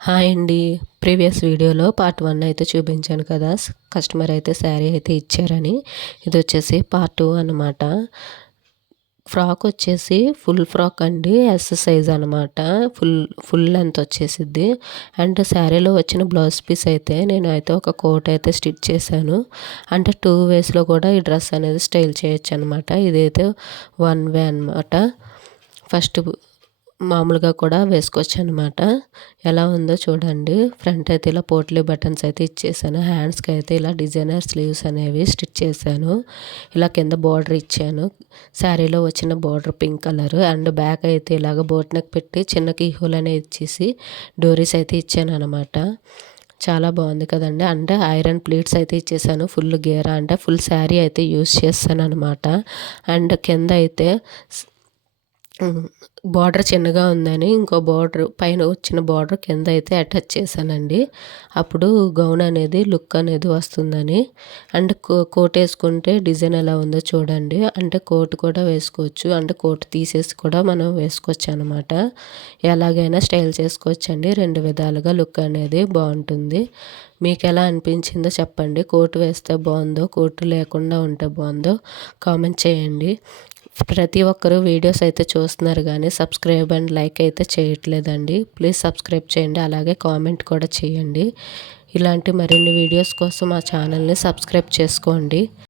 Hi అండి. Previous వీడియోలో part 1 అయితే చూపించాను కదా! కస్టమర్ అయితే శారీ అయితే ఇచ్చారని. ఇది వచ్చేసి పార్ట్ 2 అనమాట. ఫ్రాక్ వచ్చేసి ఫుల్ ఫ్రాక్ అండి. ఎస్ సైజ్ అనమాట. ఫుల్ లెంత్ వచ్చేసిద్ది. అండ్ శారీలో వచ్చిన బ్లౌజ్ పీస్ అయితే నేనైతే ఒక కోట్ అయితే స్టిచ్ చేశాను. అంటే 2 వేస్‌లో కూడా ఈ డ్రెస్ అనేది స్టైల్ చేయొచ్చు అనమాట. ఇదైతే 1 వే అనమాట. ఫస్ట్ మామూలుగా కూడా వేసుకోవచ్చు అనమాట. ఎలా ఉందో చూడండి. ఫ్రంట్ అయితే ఇలా పోట్లీ బటన్స్ అయితే ఇచ్చేసాను. హ్యాండ్స్కి అయితే ఇలా డిజైనర్ స్లీవ్స్ అనేవి స్టిచ్ చేశాను. ఇలా కింద బార్డర్ ఇచ్చాను. శారీలో వచ్చిన border pink colour. And back అయితే ఇలాగ బోట్ నెక్ పెట్టి చిన్న కీ హోల్ అనేది ఇచ్చేసి డోరీస్ అయితే ఇచ్చాను అనమాట. చాలా బాగుంది కదండి. అంటే ఐరన్ ప్లేట్స్ అయితే ఇచ్చేసాను. ఫుల్ గేరా అంటే ఫుల్ శారీ అయితే యూస్ చేస్తాను అనమాట. అండ్ కింద అయితే బార్డర్ చిన్నగా ఉందని ఇంకో బార్డర్ పైన వచ్చిన బార్డర్ కింద అయితే అటాచ్ చేశానండి. అప్పుడు గౌన్ అనేది లుక్ అనేది వస్తుందని. అండ్ కోట్ వేసుకుంటే డిజైన్ ఎలా ఉందో చూడండి. అంటే కోట్ కూడా వేసుకోవచ్చు. అంటే కోట్ తీసేసి కూడా మనం వేసుకోవచ్చు అనమాట. ఎలాగైనా స్టైల్ చేసుకోవచ్చండి. 2 విధాలుగా లుక్ అనేది బాగుంటుంది. మీకు ఎలా అనిపించిందో చెప్పండి. కోట్ వేస్తే బాగుందో, కోట్ లేకుండా ఉంటే బాగుందో కామెంట్ చేయండి. ప్రతి ఒక్కరు వీడియోస్ అయితే చూస్తున్నారు కానీ సబ్స్క్రైబ్ అండ్ లైక్ అయితే చేయట్లేదండి. ప్లీజ్ సబ్స్క్రైబ్ చేయండి. అలాగే కామెంట్ కూడా చేయండి. ఇలాంటి మరిన్ని వీడియోస్ కోసం మా ఛానల్ని సబ్స్క్రైబ్ చేసుకోండి.